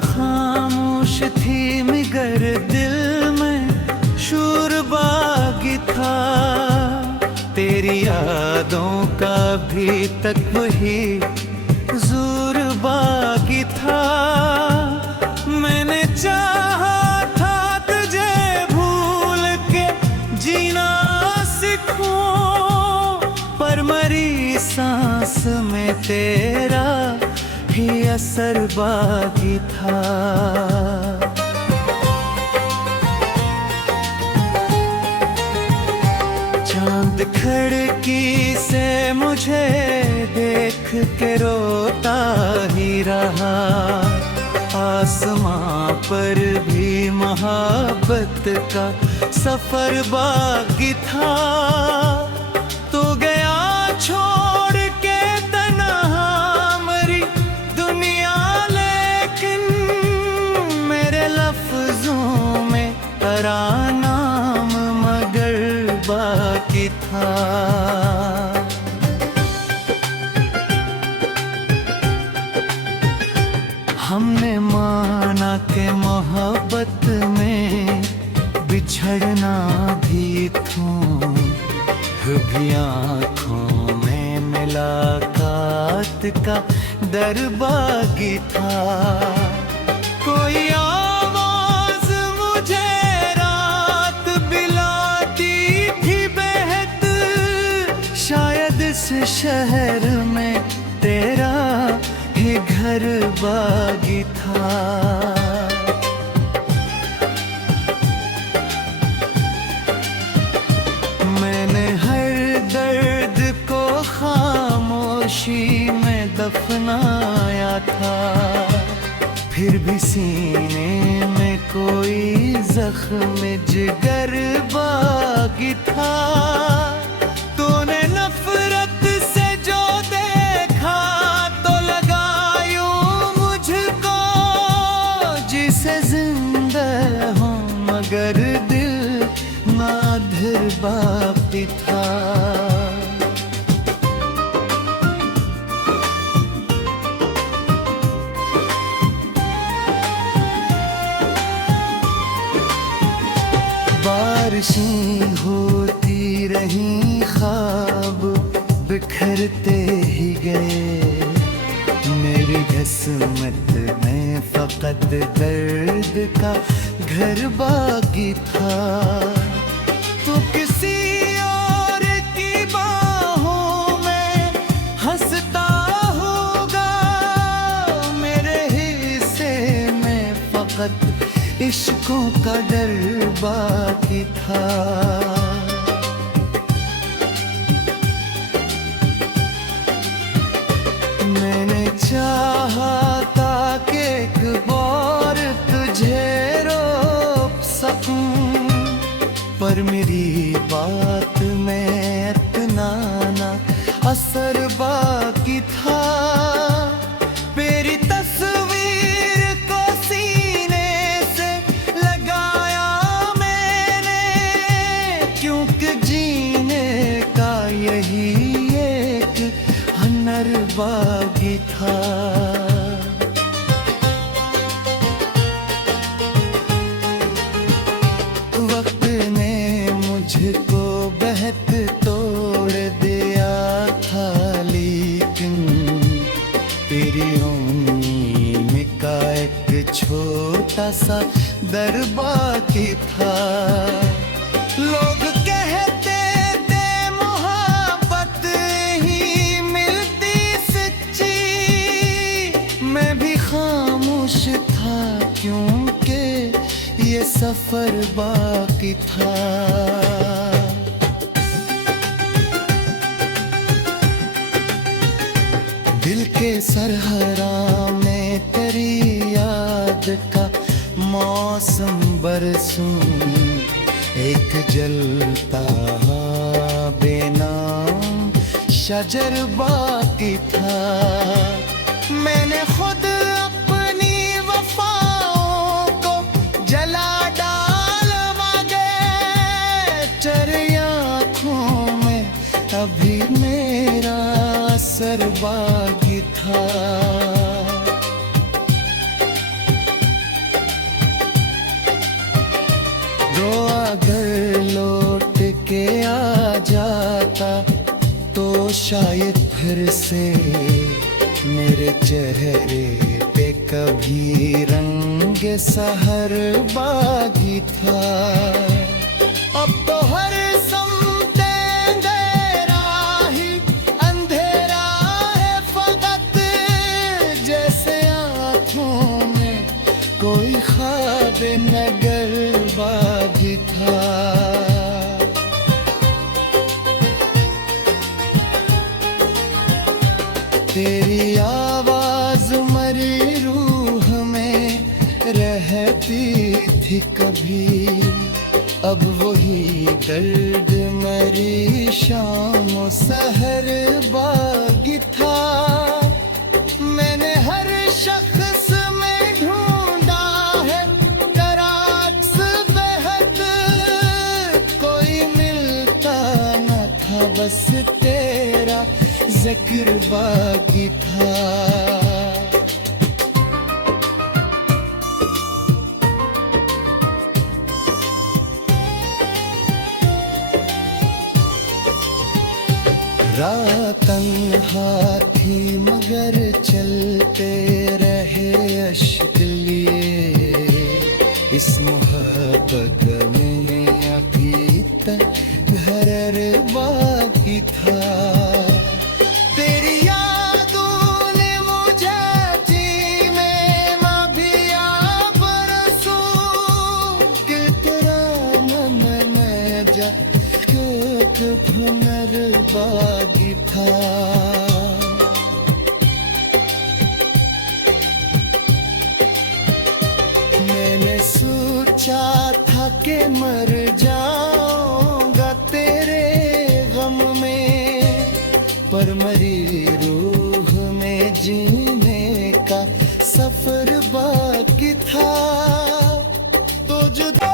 खामोश थी मगर दिल में शूर बागी था। तेरी यादों का भी तक वही जोर बागी था। मैंने चाहा था तुझे भूल के जीना सीखूं, पर मरी सांस में तेरा ही असर बाकी था। चांद खिड़की से मुझे देख के रोता ही रहा। आसमां पर भी मोहब्बत का सफर बाकी था। तो गया छोड़ के तन्हा मरी दुनिया, लेकिन मेरे लफ्जों में तेरा नाम मगर बाकी था। हमने माना कि मोहब्बत में बिछड़ना भी थूं, भी आँखों में मुलाकात का डर बाकी था। कोई आवाज मुझे रात बिलाती थी बेहद, शायद इस शहर में तेरा ही घर बागी था। मैंने हर दर्द को खामोशी में दफनाया था, फिर भी सीने में कोई जख्म जिगर बाकी था। तूने नफरत से जो देखा तो लगा यूं मुझको जिसे जिंदा हूँ, मगर दिल नाधिर बाकी था। बारिशें होती रहीं, ख्वाब बिखरते ही गए। मेरी किस्मत में फकत दर्द का घर बाकी था। तो किसी और की बाहों में हंसता होगा, मेरे हिस्से में फकत इश्कों का डर बाकी था। मैंने चाहा था कि एक बार तुझे रोक सकूं, पर मेरी बात में इतना ना असर बाकी था। मेरी तस्वीर को सीने से लगाया मैंने, क्योंकि जीने का यही एक हुनर बाकी था। वक्त ने मुझको बहक तोड़ दिया था, लेकिन तेरी उम्मीद का एक छोटा सा दर बाकी था। लोग कहते थे मोहब्बत ही मिलती सच्ची, मैं भी खामोश था क्योंकि ये सफर बाकी था। दिल के सरहरा में तेरी याद का मौसम बरसूं, एक जलता बेनाम शजर बाकी था। मैंने खुद अपनी वफाओं को जला डाला गए, तेरी आँखों में अभी मेरा असर बाकी था। शायद फिर से मेरे चेहरे पे कभी रंग सहर बागी था। अब तो हर समते अंधेरा ही अंधेरा है फकत, जैसे आँखों में कोई ख्वाब नगर बागी था। तेरी आवाज मरी रूह में रहती थी कभी, अब वही दर्द मरी शाम सहर बागी था। मैंने हर शख्स में ढूंढा है तराक्स बेहद, कोई मिलता न था, बस तेरा जिक्र बाकी था। रात तन्हा थी मगर चलते रहे अश्क लिए, इस मोहब्बत में अभी तक घर बाकी था। तेरी यादों ने मुझे जीने में भी आ बरसों, कि तेरा मन में जा हुनर बागी था। मैंने सोचा था कि मर जाऊंगा तेरे गम में, पर मरी रूह में जीने का सफर बाकी था। तो जुदा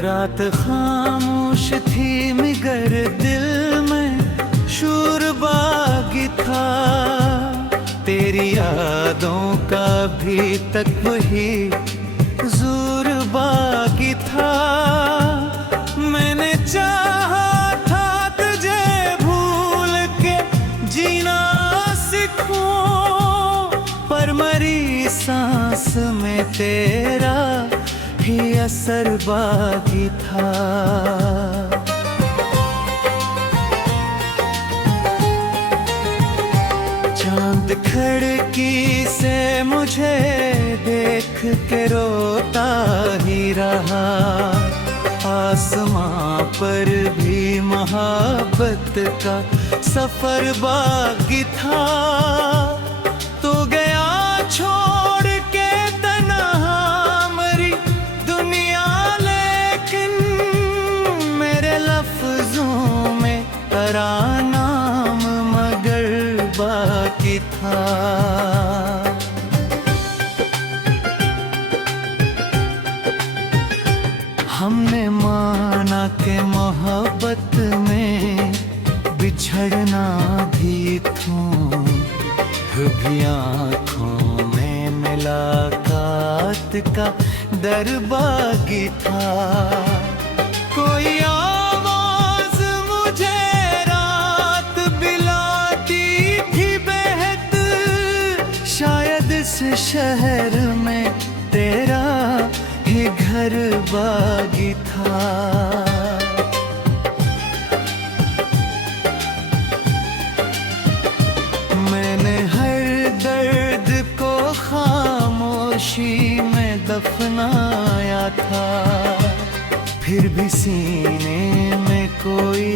रात खामोश थी मगर दिल में शूर बागी था। तेरी यादों का भी तक वही जोर बागी था। मैंने चाहा था तुझे भूल के जीना सीखूं, पर मरी सांस में तेरा ही असर बाकी था। चांद खिड़की से मुझे देख के रोता ही रहा, आसमां पर भी मोहब्बत का सफर बाकी था। तो गया छोड़ के तन्हा मरी दुनिया, लेकिन मेरे लफ्जों में तेरा नाम मगर बाकी था। हमने माना कि मोहब्बत में बिछड़ना भी थों, भी आँखों में मुलाकात का डर बाकी था। कोई आवाज मुझे रात बिलाती थी बेहद, शायद इस शहर में तेरा ही घर बागी था। मैंने हर दर्द को खामोशी में दफनाया था, फिर भी सीने में कोई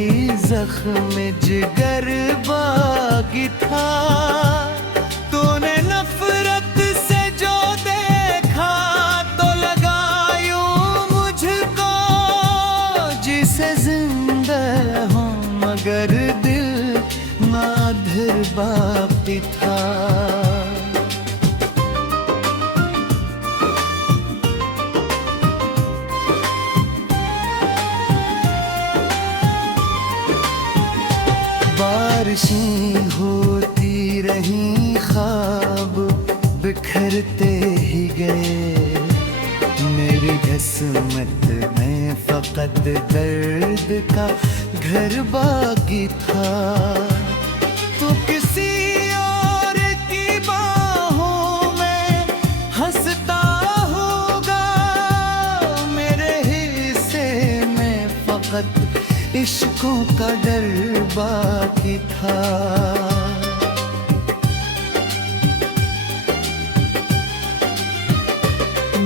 जख्म जिगर बाकी था। तूने नफरत से जो देखा तो लगा यूं मुझको, जिसे जिंदा हूँ मगर दिल नाधिर बाकी था। बारिशें होती रहीं, ख्वाब बिखरते ही गए। मेरी किस्मत में फकत दर्द का घर बाकी था। तो किसी और की बाहों में हंसता होगा, मेरे हिस्से में फकत इश्कों का डर बाकी था।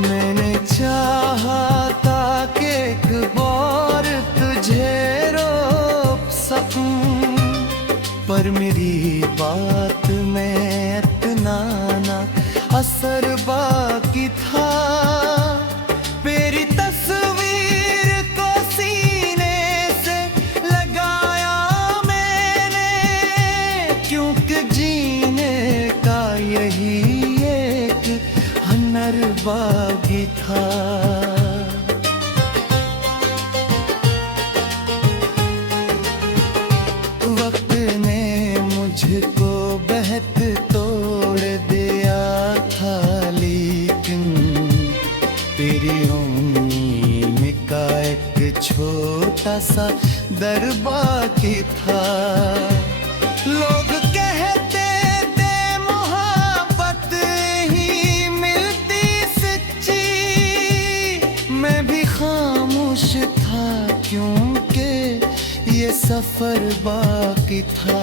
मैंने चाहा था कि एक बार तुझे रोक सकूं, पर मेरी बात में इतना ना असर बाकी था। मेरी तस्वीर को सीने से लगाया मैंने, क्योंकि जीने का यही एक हुनर बाकी था। वक्त ने मुझको बहत तोड़ दिया था, लेकिन तेरी उम्मीद का एक छोटा सा दर बाकी था। लोग कहते थे मोहब्बत ही मिलती सच्ची, मैं भी खामोश था क्योंकि ये सफर बाकी था।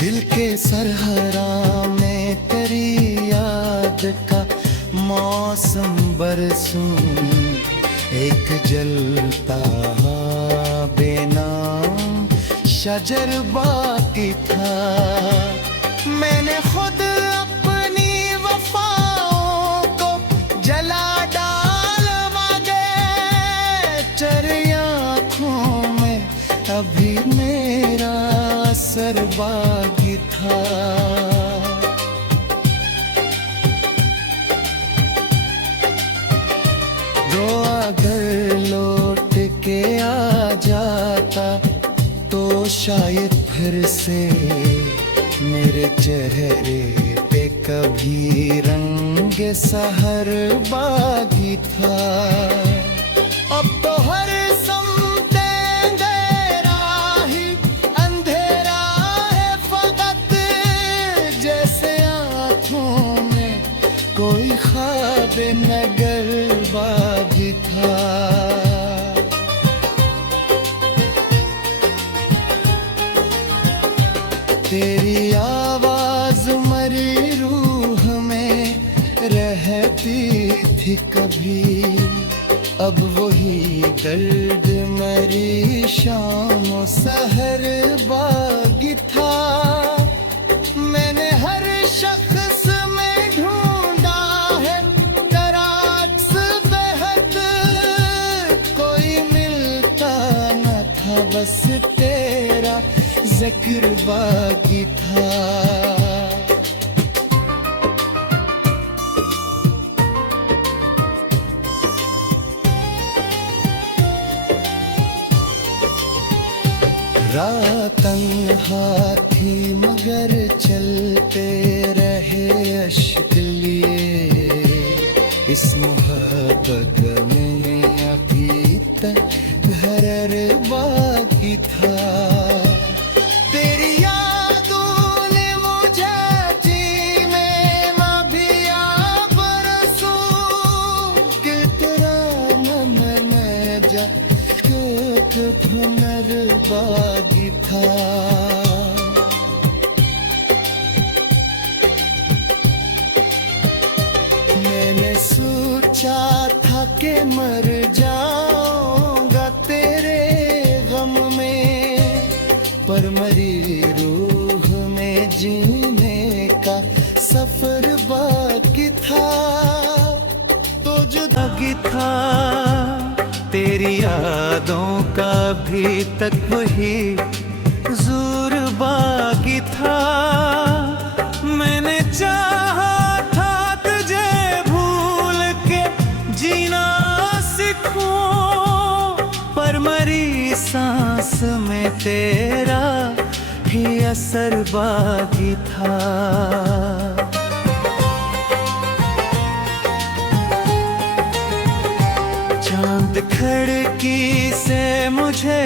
दिल के सरहरा में तेरी याद का मौसम बरसूं, एक जलता बेनाम शजर बाकी था। मैंने खुद अपनी वफाओं को जला डाला गए, चरी आँखों में अभी मेरा असर बाकी था। जो अगर लौट के आ जाता तो शायद फिर से मेरे चेहरे पे कभी रंग सहर बाकी था। अब तो हर समते अंधेरा ही अंधेरा है फकत, जैसे आँखों में कोई ख्वाब नगर बाकी था। तेरी आवाज मरी रूह में रहती थी कभी, अब वही दर्द मरी शाम सहर बाकी था। मैंने हर शख्स में ढूंढा है तराक्स बेहद, कोई मिलता न था, बस तेरा जिक्र बाकी था। रात तन्हा थी मगर चलते रहे अश्क लिए, इस मोहब्बत में अभी तक घरर बाकी था। तेरी यादों ने मुझे जीने ना भी आ बरसों, कि तेरा मन में जा हुनर बाकी था। मैंने सोचा था कि मर जाऊंगा तेरे गम में, पर मरी रूह में जीने का सफर बाकी था। तो जुदागी था तेरी यादों का भी तक वही ज़ूर बाकी था। मैंने चाहा था तुझे भूल के जीना सीखूं, सांस में तेरा ही असर बाकी था। चांद खिड़की से मुझे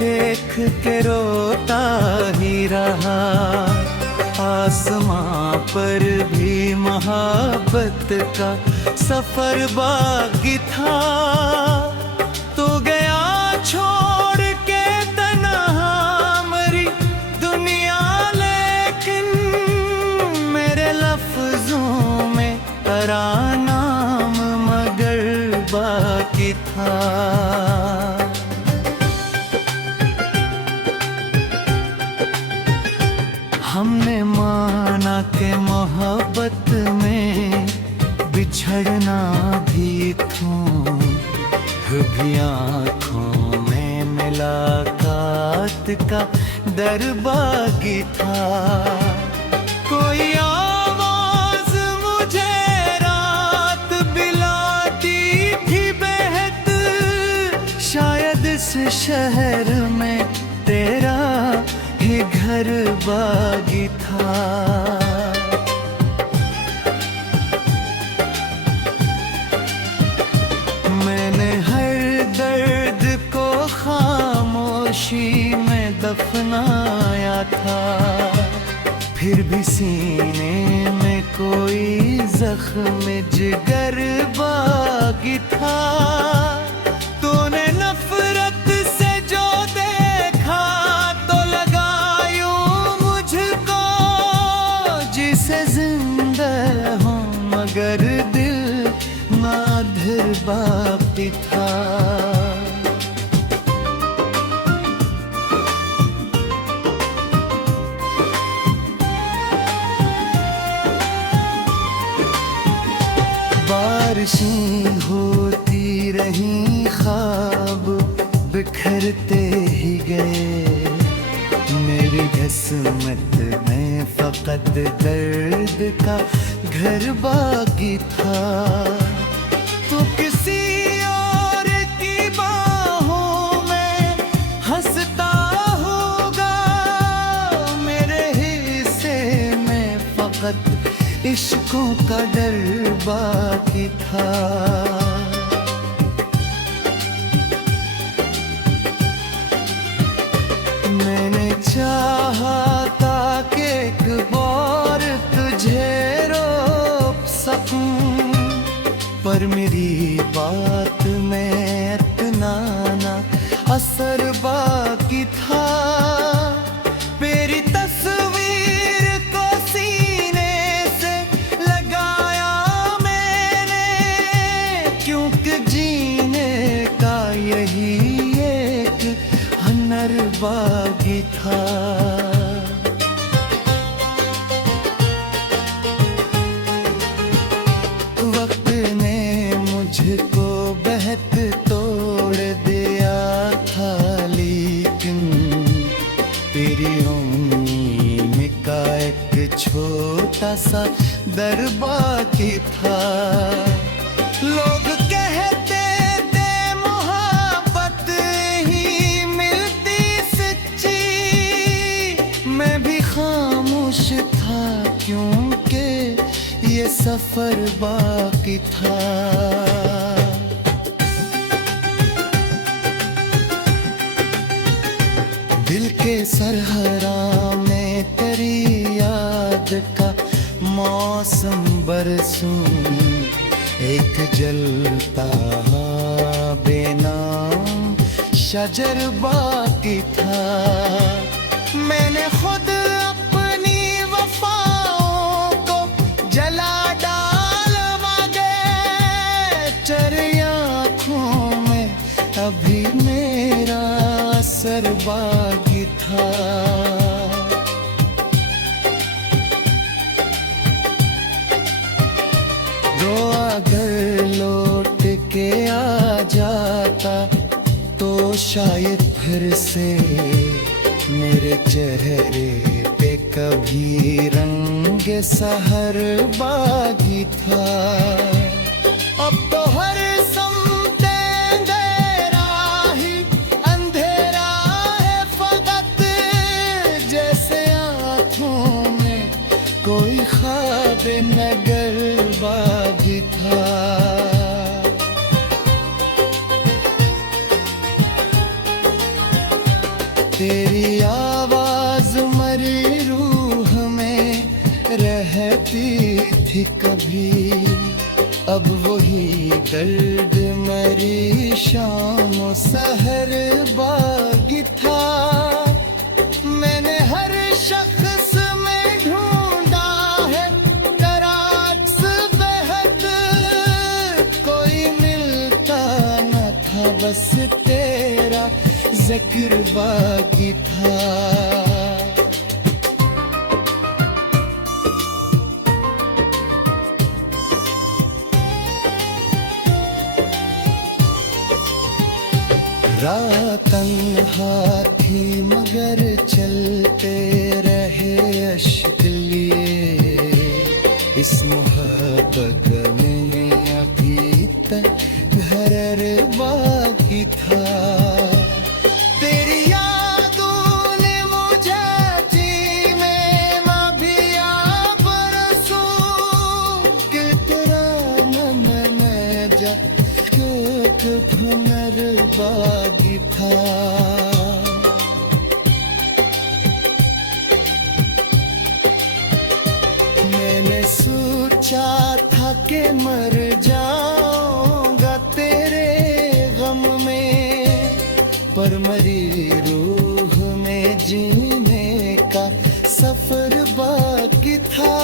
देख के रोता ही रहा, आसमां पर भी मोहब्बत का सफर बाकी था। तो गया छोड़ के तन्हा मरी दुनिया, लेकिन मेरे लफ्जों में तेरा नाम मगर बाकी था। हमने माना कि मोहब्बत में बिछड़ना भी थों, भी आँखों में मुलाकात का डर बाकी था। कोई आवाज मुझे रात बिलाती थी बेहद, शायद इस शहर में तेरा ही घर बागी था। मैंने हर दर्द को खामोशी में दफनाया था, फिर भी सीने में कोई जख्म जिगर बाकी था। तूने नफरत से जो देखा तो लगा यूं मुझको, जिसे जिंदा हूँ मगर दिल नाधिर बाकी था। बारिशें होती रहीं, ख्वाब बिखरते ही गए, मेरी किस्मत में फकत दर्द का घर बाकी था। तो किसी और की बाहों में हंसता होगा, मेरे हिस्से में फकत इश्कों का डर बाकी था। मैंने चाहा था कि एक बार तुझे रोक सकूं, पर मेरी बात में इतना ना असर बाकी था। मेरी तस्वीर को सीने से लगाया मैंने, क्योंकि जीने का यही एक हुनर बाकी था। वक्त ने मुझको बहत तोड़ दिया था, लेकिन तेरी उम्मीद का एक छोटा सा दर बाकी था। लोग कहते थे मोहब्बत ही मिलती सच्ची, मैं भी खामोश था क्योंकि ये सफर बाकी था। दिल के सरहरा में तेरी याद का मौसम बरसूं, एक जलता बेनाम शजर बाकी था। मैंने खुद अपनी वफाओं को जला डालवा गए, चरी आँखों में अभी मेरा असर बाकी था। जो अगर लौट के आ जाता तो शायद फिर से मेरे चेहरे पे कभी रंग सहर बागी था। अब तो हर समते अंधेरा ही अंधेरा तेरी आवाज मरी रूह में रहती थी कभी, अब वही दर्द मरी शाम सहर बागी था। मैंने हर शख्स में ढूंढा है तराक्स बेहद, कोई मिलता न था, बस तेरा जिक्र बाकी था। रात तन्हा थी मगर चलते रहे अश्क लिए, इस मोहब्बत में अभी तक घर बाकी था। तेरी यादों ने मुझे जीने में भी आ बरसों, कि तेरा मन में जा भनर बागी था। मैंने सोचा था कि मर जाऊंगा तेरे गम में, पर मरी रूह में जीने का सफर बाकी था।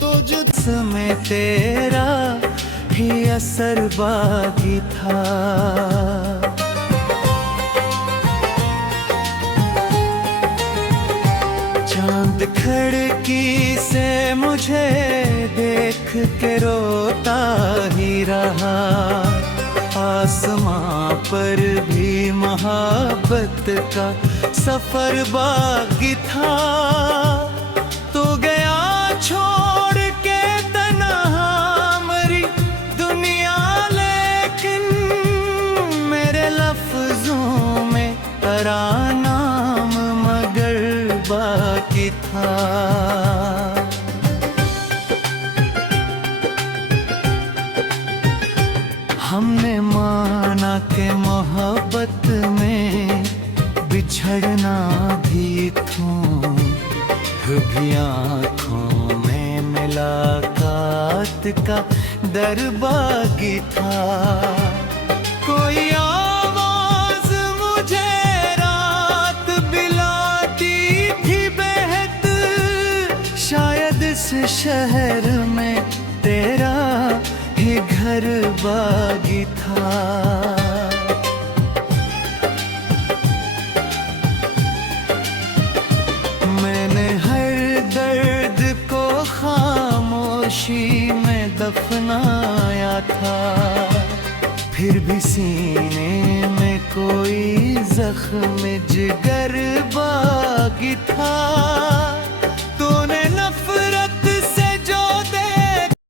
तो जिसमें तेरा ही असर बाकी था। चांद खिड़की से मुझे देख के रोता ही रहा, आसमां पर भी मोहब्बत का सफर बाकी था। तो गया छोड़ के तन्हा मरी दुनिया, लेकिन मेरे लफ्जों में तेरा नाम मगर बाकी था। हमने माना कि मोहब्बत में बिछड़ना भी थों, भी आँखों में मुलाकात का डर बाकी था। कोई आवाज मुझे रात बिलाती थी बेहद, शायद इस शहर में तेरा ही घर बागी था। मैंने हर दर्द को खामोशी में दफनाया था, फिर भी सीने में कोई जख्म जिगर बाकी था।